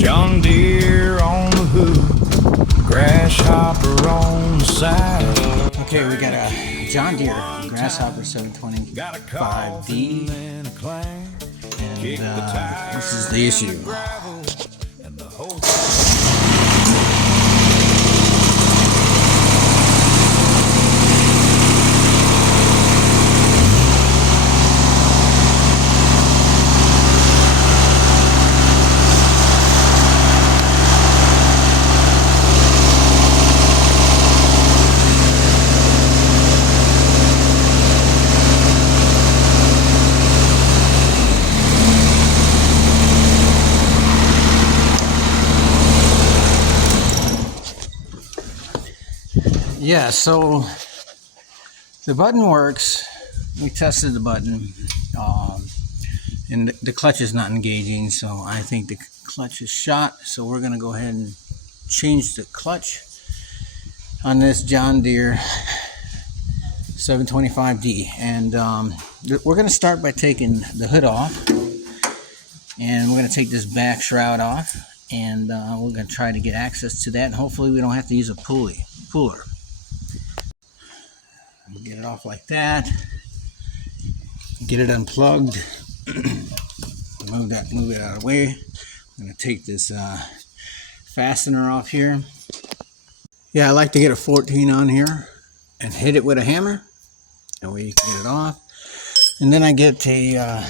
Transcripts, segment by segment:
John Deere on the hood, Grasshopper on the side. Okay, we got a John Deere Grasshopper 725D, and this is the issue. Yeah, so the button works. We tested the button, and the clutch is not engaging, so I think the clutch is shot. So we're going to go ahead and change the clutch on this John Deere 725D. And we're going to start by taking the hood off, and we're going to take this back shroud off, and we're going to try to get access to that, and hopefully we don't have to use a puller. Get it off like that. Get it unplugged. Move it out of the way. I'm going to take this fastener off here. Yeah, I like to get a 14 on here and hit it with a hammer. That way you can get it off. And then I get a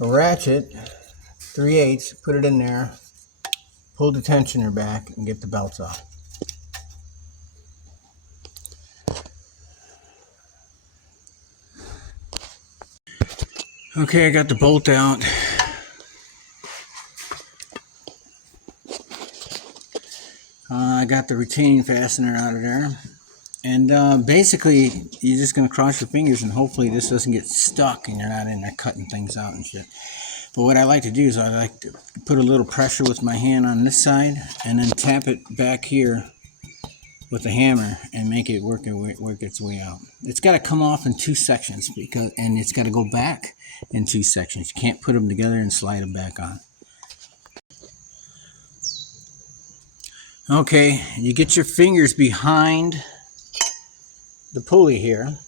ratchet, 3/8, put it in there, pull the tensioner back, and get the belts off. Okay, I got the bolt out. I got the retaining fastener out of there. And basically, you're just going to cross your fingers and hopefully this doesn't get stuck and you're not in there cutting things out and shit. But what I like to do is I like to put a little pressure with my hand on this side and then tap it back here with the hammer and make it work its way out. It's got to come off in 2 sections and it's got to go back in 2 sections. You can't put them together and slide them back on. Okay, you get your fingers behind the pulley here.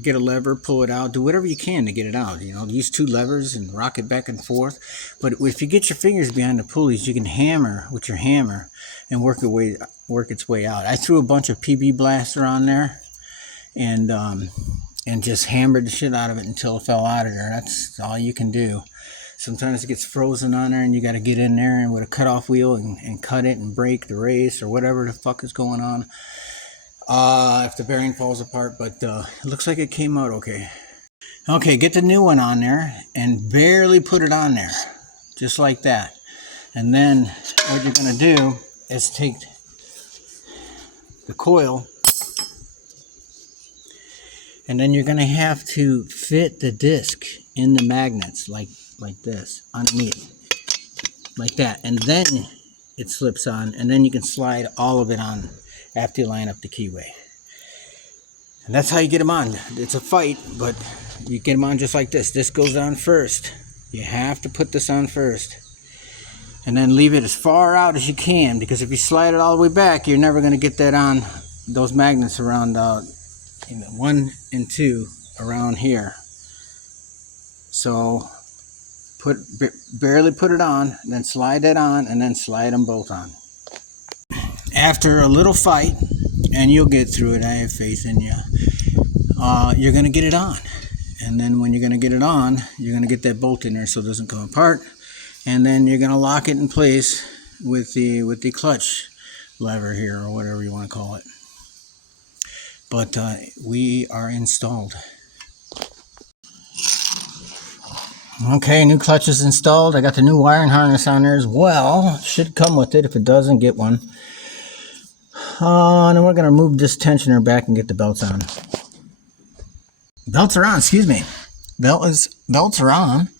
Get a lever, pull it out, do whatever you can to get it out. You know, use 2 levers and rock it back and forth. But if you get your fingers behind the pulleys, you can hammer with your hammer and work its way out. I threw a bunch of PB Blaster on there and just hammered the shit out of it until it fell out of there. That's all you can do. Sometimes it gets frozen on there and you got to get in there and with a cutoff wheel and cut it and break the race or whatever the fuck is going on. If the bearing falls apart, but it looks like it came out okay. Okay, get the new one on there and barely put it on there, just like that. And then what you're going to do is take the coil and then you're going to have to fit the disc in the magnets like this underneath, like that, and then it slips on, and then you can slide all of it on after you line up the keyway. And that's how you get them on. It's a fight, but you get them on just like this. This goes on first. You have to put this on first. And then leave it as far out as you can, because if you slide it all the way back, you're never going to get that on those magnets around 1 and 2 around here. So barely put it on, then slide that on, and then slide them both on. After a little fight, and you'll get through it, I have faith in you, you're going to get it on. And then when you're going to get it on, you're going to get that bolt in there so it doesn't come apart. And then you're going to lock it in place with the clutch lever here, or whatever you want to call it. But we are installed. Okay, new clutch is installed. I got the new wiring harness on there as well. Should come with it. If it doesn't, get one. And then we're going to move this tensioner back and get the belts on. Belts are on, excuse me. Belts are on.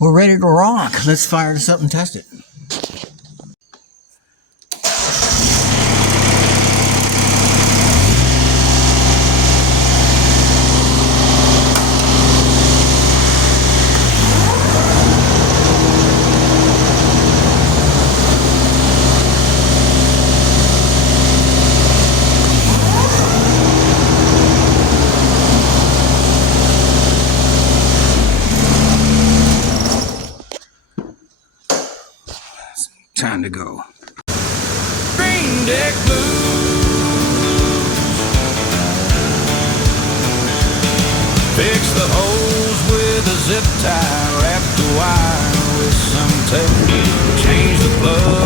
We're ready to rock. Let's fire this up and test it. deck blues. Fix the hose with a zip tie, wrap the wire with some tape, change the plug